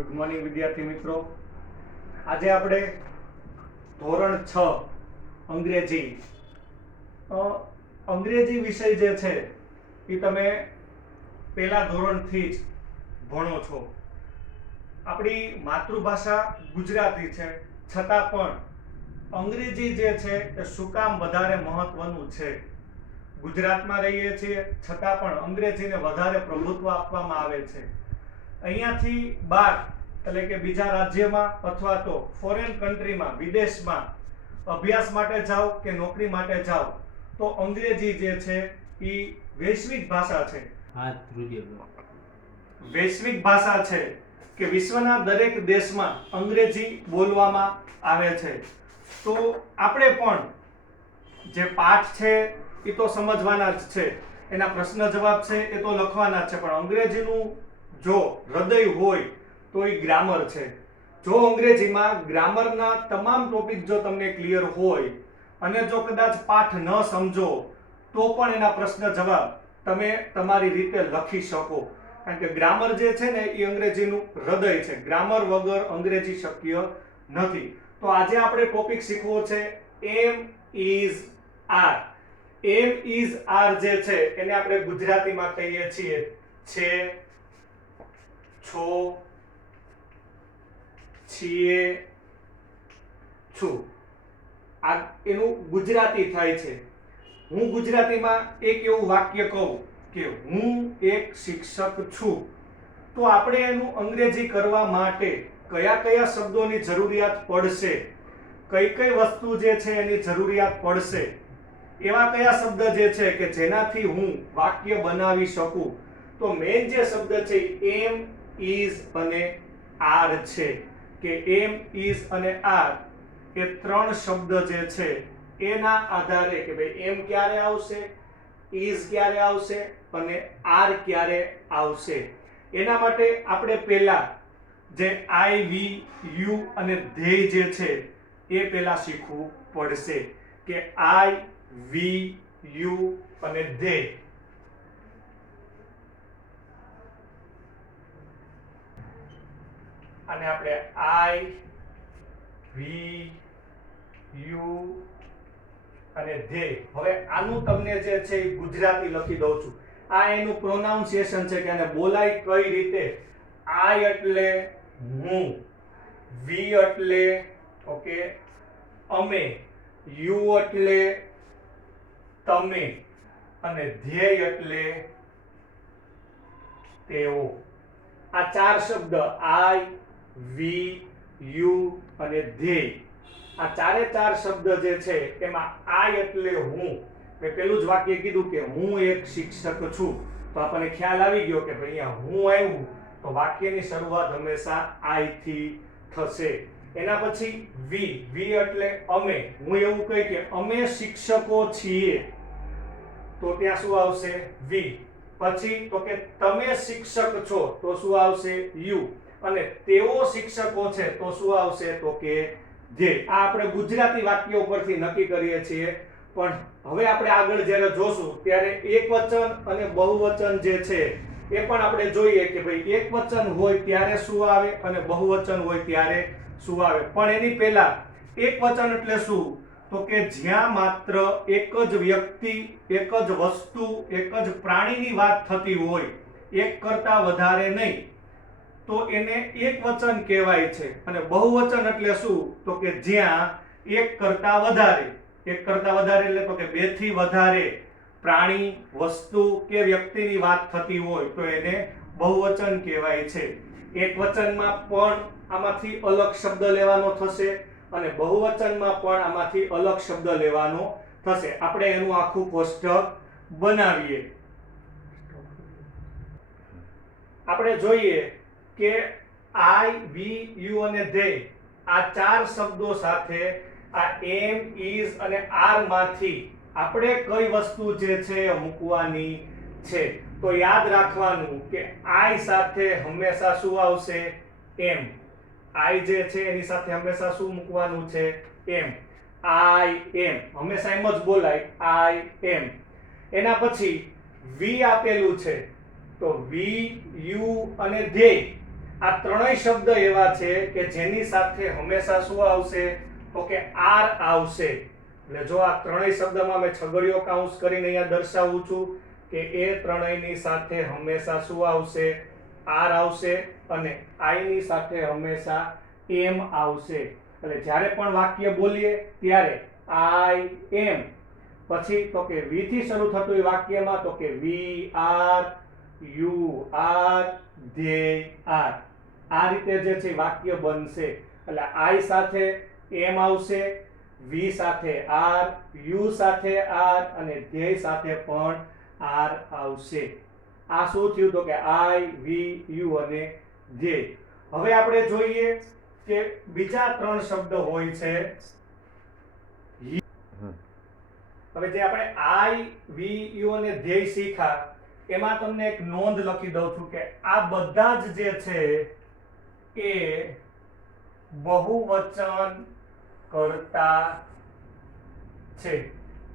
Good morning વિદ્યાર્થી મિત્રો. આજે આપણે ધોરણ 6 અંગ્રેજી અંગ્રેજી વિષય જે છે એ તમે પહેલા ધોરણથી જ ભણો છો. આપણી માતૃભાષા ગુજરાતી છે, છતાં પણ અંગ્રેજી જે છે એ શું કામ વધારે મહત્વનું છે. ગુજરાતમાં રહીએ છીએ છતાં પણ અંગ્રેજીને વધારે પ્રભુત્વ આપવામાં આવે છે. અહીંયાથી બહાર એટલે કે બીજા રાજ્યમાં અથવા તો ફોરેન કન્ટ્રીમાં, વિદેશમાં અભ્યાસ માટે જાઓ કે નોકરી માટે જાઓ તો અંગ્રેજી જે છે એ વૈશ્વિક ભાષા છે. વૈશ્વિક ભાષા છે કે વિશ્વના દરેક દેશમાં અંગ્રેજી બોલવામાં આવે છે. તો આપણે પણ જે પાઠ છે એ તો સમજવાના જ છે, એના પ્રશ્ન જવાબ છે એ તો લખવાના જ છે, પણ અંગ્રેજીનું જો હૃદય હોય તો એ ગ્રામર છે. જો અંગ્રેજીમાં ગ્રામરના તમામ ટોપિક જો તમને ક્લિયર હોય અને જો કદાચ પાઠ ન સમજો તો પણ એના પ્રશ્ન જવાબ તમે તમારી રીતે લખી શકો, કારણ કે ગ્રામર જે છે ને એ અંગ્રેજીનું હૃદય છે. ગ્રામર વગર અંગ્રેજી શક્ય નથી. તો આજે આપણે ટોપિક શીખવો છે am is are. Am is are જે છે એને આપણે ગુજરાતીમાં કહીએ છીએ છે, છો, છીએ, છું. આ એનું ગુજરાતી થાય છે. હું ગુજરાતીમાં એક એવું વાક્ય કહું કે હું એક શિક્ષક છું, તો આપણે એનું અંગ્રેજી કરવા માટે કયા કયા શબ્દોની જરૂરિયાત પડશે, કઈ કઈ વસ્તુ જે છે એની જરૂરિયાત પડશે, એવા કયા શબ્દ જે છે કે જેનાથી હું વાક્ય બનાવી શકું. તો મેઇન જે શબ્દ છે એમ ઇઝ અને આર છે, કે એમ ઇઝ અને આર એ ત્રણ શબ્દ જે છે એના આધારે કે ભાઈ એમ ક્યારે આવશે, ઇઝ ક્યારે આવશે અને આર ક્યારે આવશે, એના માટે આપણે પહેલા જે આઈ, વી, યુ અને ધેય જે છે એ પહેલા શીખવું પડશે કે આઈ, વી, યુ અને ધેય. અને આપણે આઈ, વી, યુ અને ધેય. હવે આનું તમને જે છે એ ગુજરાતી લખી દઉં છું. આ એનું પ્રોનાઉન્સિએશન છે કે આને બોલાય કઈ રીતે. આઈ એટલે હું, વી એટલે ઓકે અમે, યુ એટલે તમે અને ધ્યેય એટલે તેઓ. આ ચાર શબ્દ આઈ, વી, યુ અને ધ્યેય, આ ચારે ચાર શબ્દ જે છે એમાં આઈ એટલે હું. મેં પેલું જ વાક્ય કીધું કે હું એક શિક્ષક છું, તો આપણને ખ્યાલ આવી ગયો કે ભાઈ અહીંયા હું આવ્યું તો વાક્યની શરૂઆત હંમેશા આઈ થી થશે. એના પછી વી, વી એટલે અમે. હું એવું કહી કે અમે શિક્ષકો છીએ તો ત્યાં શું આવશે વી. પછી તો કે તમે શિક્ષક છો તો શું આવશે યુ. અને તેઓ શિક્ષકો છે તો શું આવશે તો કે ધ્યેય. આ આપણે ગુજરાતી વાક્યો પરથી નક્કી કરીએ છીએ, પણ હવે આપણે આગળ જ્યારે જોશું ત્યારે એકવચન અને બહુવચન જે છે એ પણ આપણે જોઈએ કે ભાઈ એકવચન હોય ત્યારે શું આવે અને બહુવચન હોય ત્યારે શું આવે. પણ એની પહેલા એકવચન એટલે શું તો કે જ્યાં માત્ર એક જ વ્યક્તિ, એક જ વસ્તુ, એક જ પ્રાણીની વાત થતી હોય, એક કરતા વધારે નહીં, તો એને એકવચન કહેવાય છે. અને બહુવચન એટલે શું તો કે જ્યાં એક કરતા વધારે, એક કરતા વધારે એટલે તો કે બે થી વધારે પ્રાણી, વસ્તુ કે વ્યક્તિની વાત થતી હોય તો એને બહુવચન કહેવાય છે. એકવચનમાં પણ આમાંથી અલગ શબ્દ લેવાનો થશે અને બહુવચનમાં પણ આમાંથી અલગ શબ્દ લેવાનો થશે. આપણે એનું આખું કોષ્ટક બનાવીએ. આપણે જોઈએ કે આઈ, વી, યુ અને ધેય આ ચાર શબ્દો સાથે આ એમ, ઇઝ અને આર માંથી આપણે કઈ વસ્તુ જે છે મૂકવાની છે. તો યાદ રાખવાનું કે આઈ સાથે હંમેશા શું આવશે એમ. આઈ જે છે એની સાથે હંમેશા શું મૂકવાનું છે એમ. આઈ એમ હંમેશા એમ જ બોલાય આઈ એમ. એના પછી વી આપેલું છે તો વી, યુ અને ધ્યેય આ ત્રણેય શબ્દ એવા છે કે જેની સાથે હંમેશા શું આવશે તો કે આર આવશે. એટલે જો આ ત્રણેય શબ્દમાં મેં છગડીયો કૌંસ કરીને અહીંયા દર્શાવું છું કે એ ત્રણેયની સાથે હંમેશા શું આવશે આર આવશે અને આઈ ની સાથે હંમેશા એમ આવશે. એટલે જ્યારે પણ વાક્ય બોલીએ ત્યારે આઈ એમ, પછી તો કે વી થી શરૂ થતું એ વાક્યમાં તો કે વી are, you R, they are. આ રીતે જે છે વાક્ય બનશે. એટલે આઈ સાથે એમ આવશે, વી સાથે આર, યુ સાથે આર અને ધ્યેય સાથે પણ આર આવશે. આ શું થયું તો કે આઈ, વી, યુ અને ધ્યેય. હવે આપણે જોઈએ કે બીજા ત્રણ શબ્દ હોય છે. હવે જે આપણે આઈ, વી, યુ અને ધ્યેય શીખ્યા એમાં તમને એક નોંધ લખી દઉં છું કે આ બધા જ જે છે એ બહુવચન કરતા છે.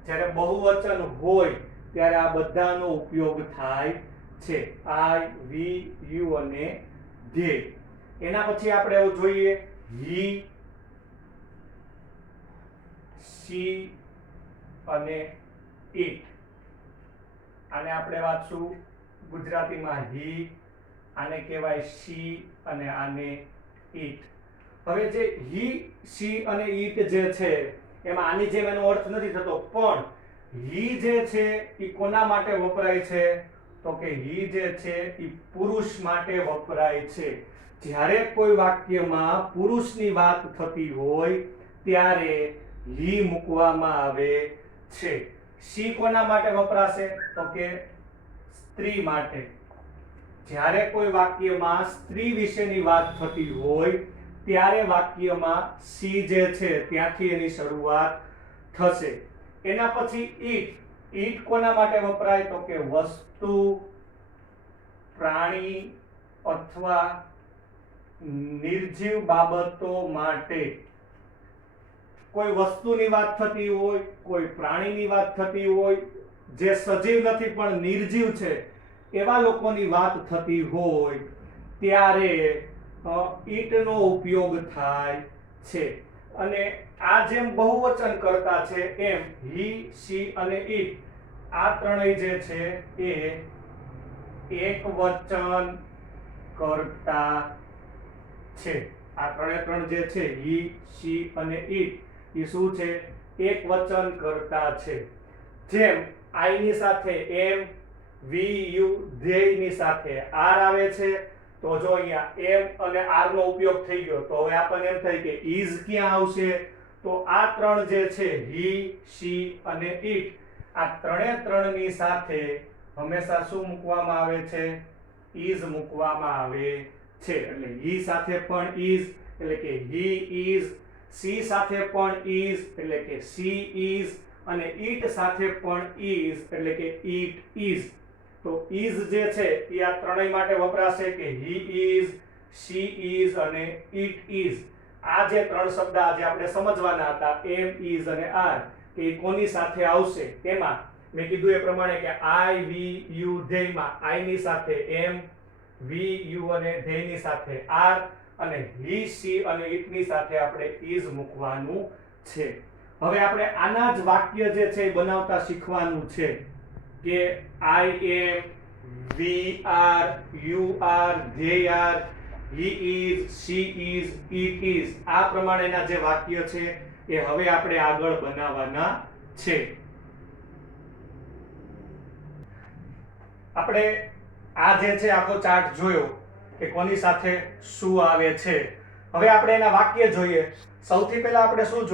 જ્યારે બહુવચન હોય ત્યારે આ બધાનો ઉપયોગ થાય છે, આઈ, વી, યુ અને ધ્યેય. એના પછી આપણે એવું જોઈએ હી, શી અને ઈટ. આને આપણે વાંચશું ગુજરાતીમાં હી, આને કહેવાય શી અને આને ઈટ. હવે જે હી, શી અને ઈટ જે છે એમાં આની જેમ એનો અર્થ નથી થતો, પણ હી જે છે એ કોના માટે વપરાય છે તો કે હી જે છે એ પુરુષ માટે વપરાય છે. જ્યારે કોઈ વાક્યમાં પુરુષની વાત થતી હોય ત્યારે હી મૂકવામાં આવે છે. શી કોના માટે વપરાશે તો કે સ્ત્રી માટે. જ્યારે કોઈ વાક્યમાં સ્ત્રી વિશેની વાત થતી હોય ત્યારે વાક્યમાં શી જે છે ત્યાંથી એની શરૂઆત થશે. એના પછી ઈટ. ઈટ કોના માટે વપરાય તો કે વસ્તુ, પ્રાણી અથવા નિર્જીવ બાબતો માટે. કોઈ વસ્તુની વાત થતી હોય, કોઈ પ્રાણીની વાત થતી હોય, જે સજીવ નથી પણ નિર્જીવ છે એવા લોકોની વાત થતી હોય ત્યારે ઈટનો ઉપયોગ થાય છે. અને આ જેમ બહુવચન કરતા છે એમ હી, શી અને ઈટ આ ત્રણેય જે છે એ એકવચન કરતા છે. આ ત્રણે ત્રણ જે છે હી, શી અને ઈટ એ શું છે એકવચન કરતા છે. જેમ આઈ ની સાથે એમ, વી, યુ, ધ્યેયની સાથે આર આવે છે તો જો અહીંયા એમ અને આર નો ઉપયોગ થઈ ગયો તો હવે આપણને એમ થાય કે ઇઝ ક્યાં આવશે તો આ ત્રણ જે છે હી, શી અને ઈટ આ ત્રણે ત્રણની સાથે હંમેશા શું મૂકવામાં આવે છે ઇઝ મૂકવામાં આવે છે. એટલે હી સાથે પણ ઇઝ એટલે કે હી ઇઝ, સી સાથે પણ ઇઝ એટલે કે સી ઇઝ અને ઈટ સાથે પણ ઇઝ એટલે કે ઈટ ઇઝ. તો ઇઝ જે છે એ આ ત્રણેય માટે વપરાશે કે હી ઇઝ, શી ઇઝ અને ઈટ ઇઝ. આ જે ત્રણ શબ્દ આજે આપણે સમજવાના હતા એમ, ઇઝ અને આર કે કોની સાથે આવશે તેમાં મેં કીધું એ પ્રમાણે કે આઈ, વી, યુ, ધ્યેયમાં આઈ ની સાથે એમ, વી, યુ અને ધ્યેયની સાથે આર અને હી, શી અને ઈટ ની સાથે આપણે ઇઝ મૂકવાનું છે. હવે આપણે આના જ વાક્ય જે છે એ બનાવતા શીખવાનું છે કે I am, we are, you are, they are, he is, she is, it is. આ પ્રમાણેના જે વાક્ય છે એ હવે આપણે આગળ બનાવવાના છે. આપણે આ જે છે આખો ચાર્ટ જોયો કે કોની સાથે શું આવે છે. હવે આપણે એના વાક્ય જોઈએ. સૌથી પહેલા આપણે શું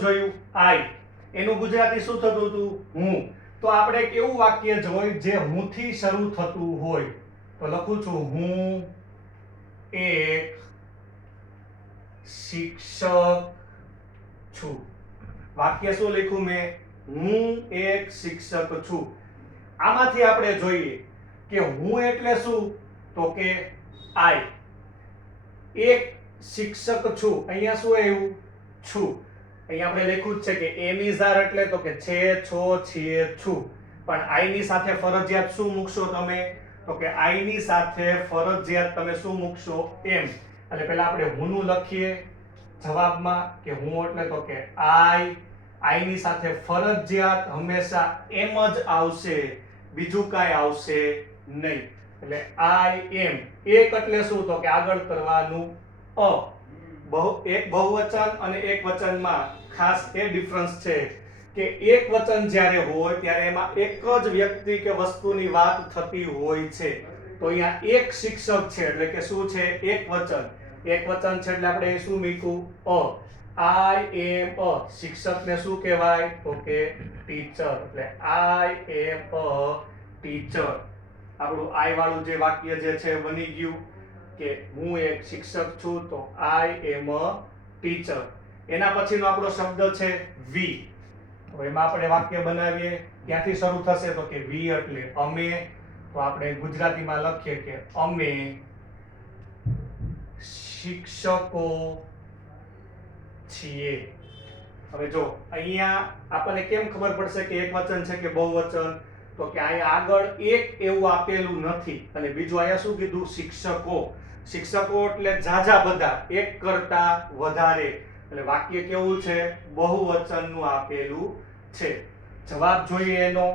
જોયું આઈ. એનું ગુજરાતી શું થતું હતું હું. તો આપણે કેવું વાક્ય જોઈ જે હું થી શરૂ થતું હોય તો લખું છું હું એક શિક્ષક છું. વાક્ય શું લખ્યું મેં હું એક શિક્ષક છું. આમાંથી આપણે જોઈએ કે હું એટલે શું તો કે આઈ. એક શિક્ષક છું અહીંયા શું આવ્યું છું. અહીંયા આપણે લખ્યું છે કે એમ ઇઝ આર એટલે તો કે છે, છો, છીએ, છું. પણ આઈ ની સાથે ફરજિયાત શું મૂકશો તમે તો કે આઈ ની સાથે ફરજિયાત તમે શું મૂકશો એમ. એટલે પહેલા આપણે હું નું લખીએ જવાબમાં કે હું એટલે તો કે આઈ ની સાથે ફરજિયાત હંમેશા એમ જ આવશે, બીજું કાંઈ આવશે નહીં. એટલે આઈ એમ એક એટલે શું તો કે આગળ કરવાનું અ. એક બહુવચન અને એક વચનમાં ખાસ એ ડિફરન્સ છે કે એક વચન જ્યારે હોય ત્યારે એમાં એક જ વ્યક્તિ કે વસ્તુની વાત થતી હોય છે. તો અહીંયા એક શિક્ષક છે એટલે કે શું છે એક વચન. એક વચન છે એટલે આપણે શું મૂક્યું અ. આઈ એમ અ. શિક્ષકને શું કહેવાય તો કે ટીચર. એટલે આઈ એમ અ ટીચર. આપણું આઈ વાળું જે વાક્ય જે છે બની ગયું કે હું એક શિક્ષક છું તો આઈ એમ અ ટીચર. એના પછીનો આપણો શબ્દ છે વી. તો એમાં આપણે વાક્ય બનાવીએ ક્યાંથી શરૂ થશે તો કે વી એટલે અમે. તો આપણે ગુજરાતીમાં લખીએ કે અમે શિક્ષકો છીએ. હવે જો અહીંયા આપણને કેમ ખબર પડશે કે એક વચન છે કે બહુવચન તો કે અહીંયા આગળ એક એવું આપેલું નથી અને બીજું અહીંયા શું કીધું શિક્ષકો. શિક્ષકો એટલે ઝાઝા બધા, એક કરતા વધારે. એટલે વાક્ય કેવું છે બહુવચનનું આપેલું છે. જવાબ જોઈએ એનો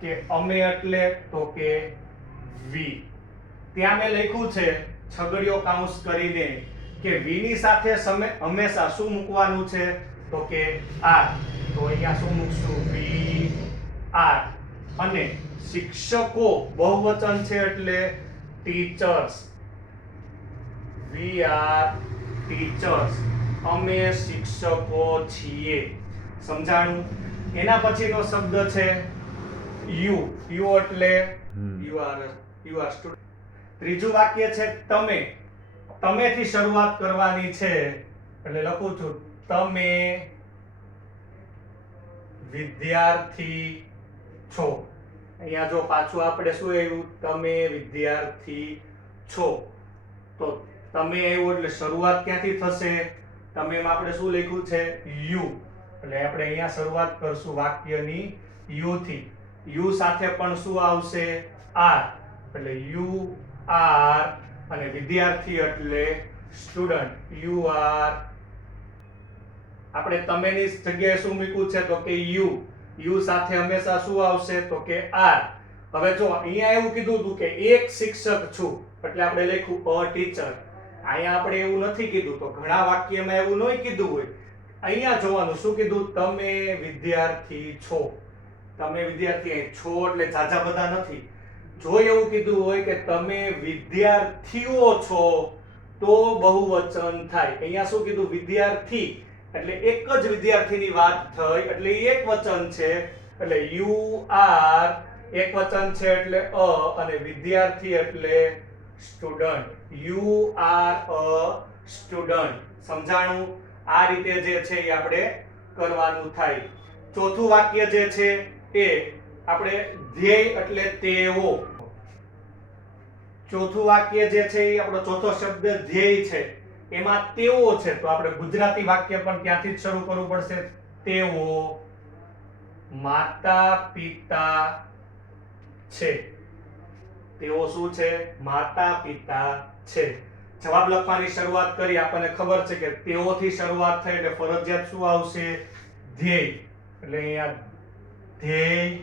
કે અમે એટલે તો કે વી. ત્યાં મેં લખ્યું છે છગડીયો કાઉન્સ કરીને કે વી ની સાથે હંમેશા શું મૂકવાનું છે તો કે આર. તો અહીંયા શું મૂકશું વી આર. અને શિક્ષકો બહુવચન છે એટલે ટીચર્સ. We are teachers. અમે શિક્ષકો છીએ. સમજાણું? એના પછીનો શબ્દ છે યુ. યુ એટલે યુ આર સ્ટુડન્ટ. ત્રીજું વાક્ય છે તમે. તમે થી શરૂઆત કરવાની છે એટલે લખું છું તમે વિદ્યાર્થી છો. અહીંયા જો પાછું આપણે શું આવ્યું તમે વિદ્યાર્થી છો. તો તમે આવ્યું એટલે શરૂઆત ક્યાંથી થશે? તમે માં આપણે શું લખ્યું છે યુ. એટલે આપણે અહીંયા શરૂઆત કરશું વાક્યની યુ થી. યુ સાથે પણ શું આવશે આર. એટલે યુ આર અને વિદ્યાર્થી એટલે સ્ટુડન્ટ. You are. આપણે તમે ની જગ્યાએ શું મૂક્યું છે તો કે યુ. યુ સાથે હંમેશા શું આવશે તો કે આર. હવે જો અહીંયા એવું કીધું હતું કે એક શિક્ષક છું એટલે આપણે લખ્યું અ ટીચર. અહીંયા આપણે એવું નથી કીધું તો ઘણા વાક્યમાં એવું નહીં કીધું હોય. અહીંયા જોવાનું શું કીધું તમે વિદ્યાર્થી છો. તમે વિદ્યાર્થી છો એટલે ઝાઝા બધા નથી. જો એવું કીધું હોય કે તમે વિદ્યાર્થીઓ છો તો બહુવચન થાય. અહીંયા શું કીધું વિદ્યાર્થી એટલે એક જ વિદ્યાર્થીની વાત થઈ એટલે એક વચન છે. એટલે યુ આર એક વચન છે એટલે અ અને વિદ્યાર્થી એટલે student. You are a student. સમજાણું? આ રીતે જે છે એ આપણે કરવાનું થાય. ચોથું વાક્ય જે છે એ આપણે ધ્યેય એટલે તેઓ. ચોથું વાક્ય જે છે એ આપણો ચોથો શબ્દ ધ્યેય છે. એમાં તેઓ છે તો આપણે ગુજરાતી વાક્ય પણ ત્યાંથી જ શરૂ કરવું પડશે. તેઓ માતા પિતા છે. તેઓ શું છે? માતા પિતા છે. જવાબ લખવાની શરૂઆત કરી આપણને ખબર છે કે તેઓથી શરૂઆત થઈ એટલે ફરજિયાત શું આવશે ધ્યેય. એટલે અહીંયા ધ્યેય.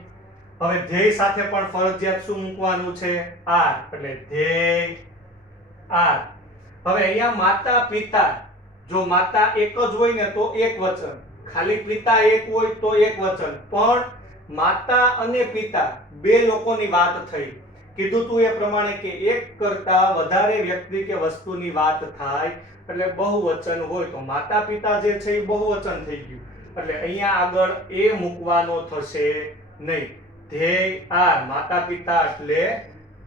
હવે ધ્યેય સાથે પણ ફરજિયાત શું મૂકવાનું છે આર. એટલે ધ્યેય આર. હવે અહીંયા માતા પિતા. જો માતા એક જ હોય ને તો એક વચન. ખાલી પિતા એક હોય તો એક વચન. પણ માતા અને પિતા બે લોકોની વાત થઈ. કીધું તું એ પ્રમાણે કે એક કરતા વધારે વ્યક્તિ કે વસ્તુની વાત થાય એટલે બહુવચન હોય તો માતા પિતા જે છે એ બહુવચન થઈ ગયું. એટલે અહીંયા આગળ એ મૂકવાનો થશે નહીં. ધ્યેય આર. માતા પિતા એટલે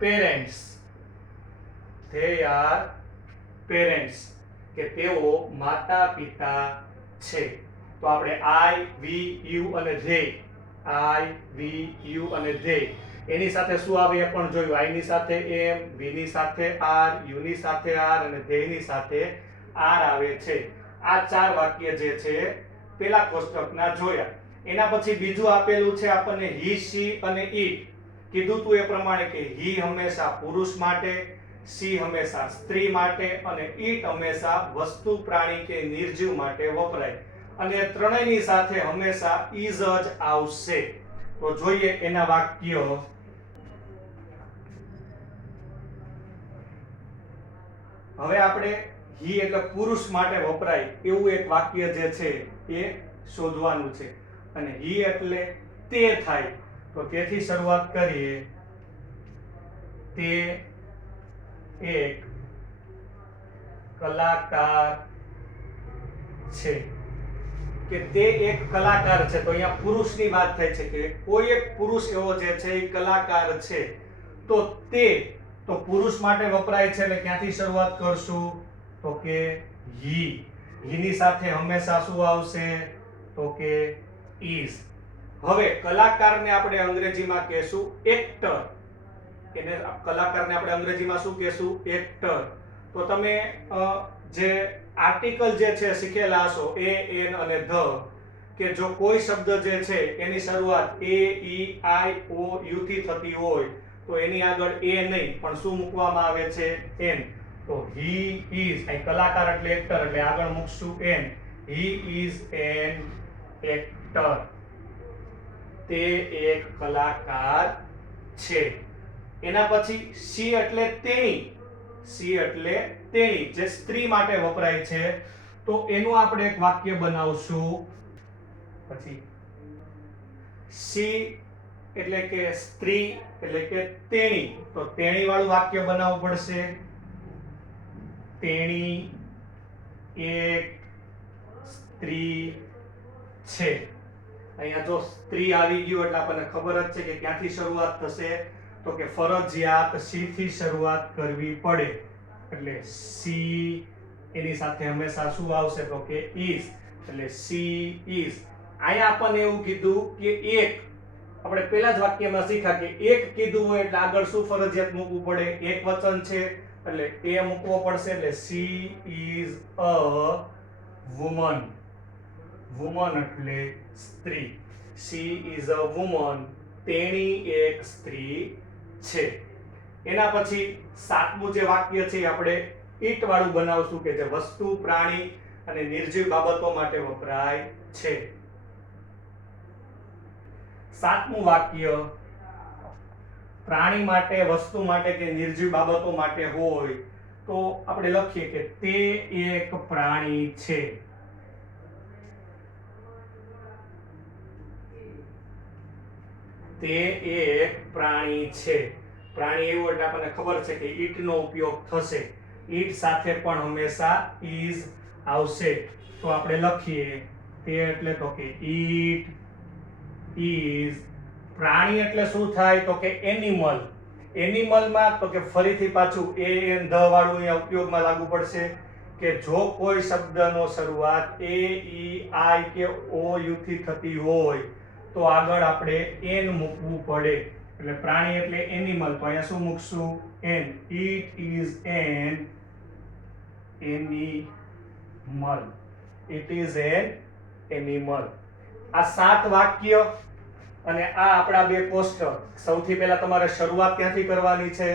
પેરેન્ટ્સ. they are parents કે તેઓ માતા પિતા છે. તો આપણે I, we, you અને they. I, we, you અને they. એની સાથે શું આવે એ પણ જોયું. I ની સાથે m, v ની સાથે r, u ની સાથે r અને they ની સાથે r આવે છે. આ ચાર વાક્ય જે છે પેલા કોષ્ટકના જોયા. એના પછી બીજું આપેલું છે આપણને he, she અને it. કીધું તું એ પ્રમાણે કે હી હંમેશા પુરુષ માટે, સી હંમેશા સ્ત્રી માટે અને ઈટ હંમેશા વસ્તુ, પ્રાણી કે નિર્જીવ માટે વપરાય. અને ત્રણેયની સાથે હંમેશા ઇઝ જ આવશે. તો જોઈએ એના વાક્ય. હવે આપણે હી એટલે પુરુષ માટે વપરાય એવું એક વાક્ય જે છે એ શોધવાનું છે. અને હી એટલે તે થાય, તો તેથી શરૂઆત કરીએ. તે એક કલાકાર છે. કે તે એક કલાકાર છે, તો અહીંયા પુરુષની વાત થાય છે કે કોઈ એક પુરુષ એવો જે છે એ કલાકાર છે. તો તે તો પુરુષ માટે વપરાય છે એટલે ક્યાંથી શરૂઆત કરશું? તો કે હી. હી ની સાથે હંમેશા શું આવશે? તો કે is. હવે કલાકારને આપણે અંગ્રેજીમાં કહેશું એક્ટર. એને કલાકારને આપણે અંગ્રેજીમાં શું કહેશું? એક્ટર. તો તમે જે આર્ટિકલ જે છે શીખેલા હશો એ, એન અને ધ, કે જો કોઈ શબ્દ જે છે એની શરૂઆત એ, ઈ, આઈ, ઓ, યુ થી થતી હોય તો એની આગળ એ નહીં પણ શું મૂકવામાં આવે છે? એન. તો હી ઇઝ, અહીં કલાકાર એટલે એક્ટર એટલે આગળ મૂકશું an. He is an actor. તે એક કલાકાર છે. એના પછી સી એટલે તેણી. સી એટલે તેણી જે સ્ત્રી માટે વપરાય છે, તો એનું આપણે એક વાક્ય બનાવશું. પછી સી એટલે કે સ્ત્રી એટલે કે તેણી, તો તેણી વાળું વાક્ય બનાવવું પડશે. તેણી એક સ્ત્રી છે. અહીંયા જો સ્ત્રી આવી ગયું એટલે આપણને ખબર જ છે કે ક્યાંથી શરૂઆત થશે? તો કે ફરજિયાત સી થી શરૂઆત કરવી પડે. એટલે સી એની સાથે હંમેશા શું આવશે? તો કે is. એટલે સી is. અહીંયા આપણને એવું કીધું કે એક, આપણે પહેલા જ વાક્યમાં શીખ્યા કે એક કીધું હોય એટલે આગળ શું ફરજિયાત મૂકવું પડે? એક વચન છે એટલે એ મૂકવો પડશે. એટલે C is a woman. Woman એટલે સ્ત્રી. C is a woman. તેણી એક સ્ત્રી છે. એના પછી સાતમું જે વાક્ય છે આપણે ઈટ વાળું બનાવશું કે જે વસ્તુ, પ્રાણી અને નિર્જીવ બાબતો માટે વપરાય છે. સાતમું વાક્ય પ્રાણી માટે, વસ્તુ માટે કે નિર્જીવ બાબતો માટે હોય તો આપણે લખીએ કે તે એક પ્રાણી છે. તે એક પ્રાણી છે. પ્રાણી એવું એટલે આપણને ખબર છે કે ઈટ નો ઉપયોગ થશે. ઈટ સાથે પણ હંમેશા is આવશે. તો આપણે લખીએ તે એટલે તો કે ઈટ is. પ્રાણી એટલે શું થાય? તો કે એનિમલ. એનિમલમાં તો કે ફરીથી પાછું એ, એન, ધ વાળું અહીંયા ઉપયોગમાં લાગુ પડશે કે જો કોઈ શબ્દનો શરૂઆત એ, ઈ, આઈ કે ઓ, યુ થી થતી હોય તો આગળ આપણે એન મૂકવું પડે. એટલે પ્રાણી એટલે એનિમલ, તો અહીંયા શું મૂકશું? An. It is an animal. It is an animal. આ 7 વાક્ય અને આ આપણા 2 પોસ્ટર. સૌથી પહેલા તમારે શરૂઆત ક્યાંથી કરવાની છે?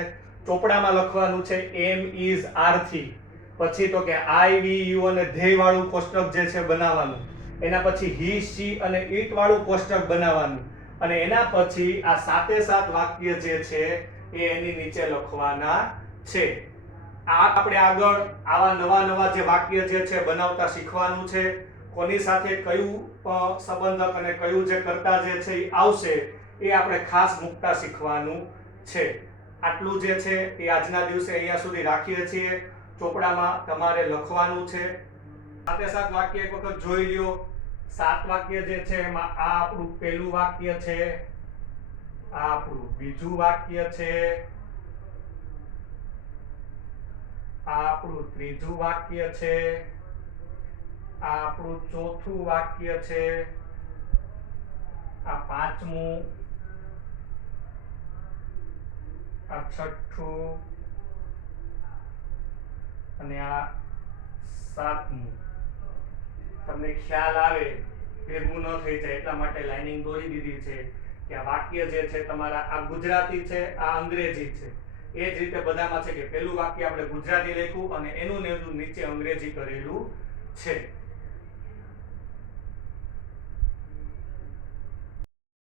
ચોપડામાં લખવાનું છે એમ ઇઝ આર થી. પછી તો કે આઈ, વી, યુ અને ધેય વાળું કોષ્ટક જે છે બનાવવાનું. એના પછી હી, સી અને ઈટ વાળું કોષ્ટક બનાવવાનું. અને એના પછી આ 7 વાક્ય જે છે એ એની નીચે લખવાના છે. આ આપણે આગળ આવા નવા જે વાક્ય જે છે બનાવતા શીખવાનું છે. કોની સાથે કયું સંબંધક અને કયું જે કર્તા જે છે એ આવશે એ આપણે ખાસ મૂકતા શીખવાનું છે. આટલું જે છે એ આજના દિવસે અહીંયા સુધી રાખીએ છીએ. ચોપડામાં તમારે લખવાનું છે. 7 વાક્ય એક વખત જોઈ લ્યો. 7 વાક્ય જે છે એમાં આ આપણું પહેલું વાક્ય છે, આ આપણું બીજું વાક્ય છે, આ આપણું ત્રીજું વાક્ય છે, આ આપણું ચોથું વાક્ય છે, આ પાંચમું, આ છઠ્ઠું અને આ સાતમું. તમને ખ્યાલ આવે ભેગું ન થઈ જાય એટલા માટે લાઇનિંગ દોરી દીધી છે કે આ વાક્ય જે છે તમારા આ ગુજરાતી છે, આ અંગ્રેજી છે. એ જ રીતે બધામાં છે કે પહેલું વાક્ય આપણે ગુજરાતી લખ્યું અને એનું ને એનું નીચે અંગ્રેજી કરેલું છે.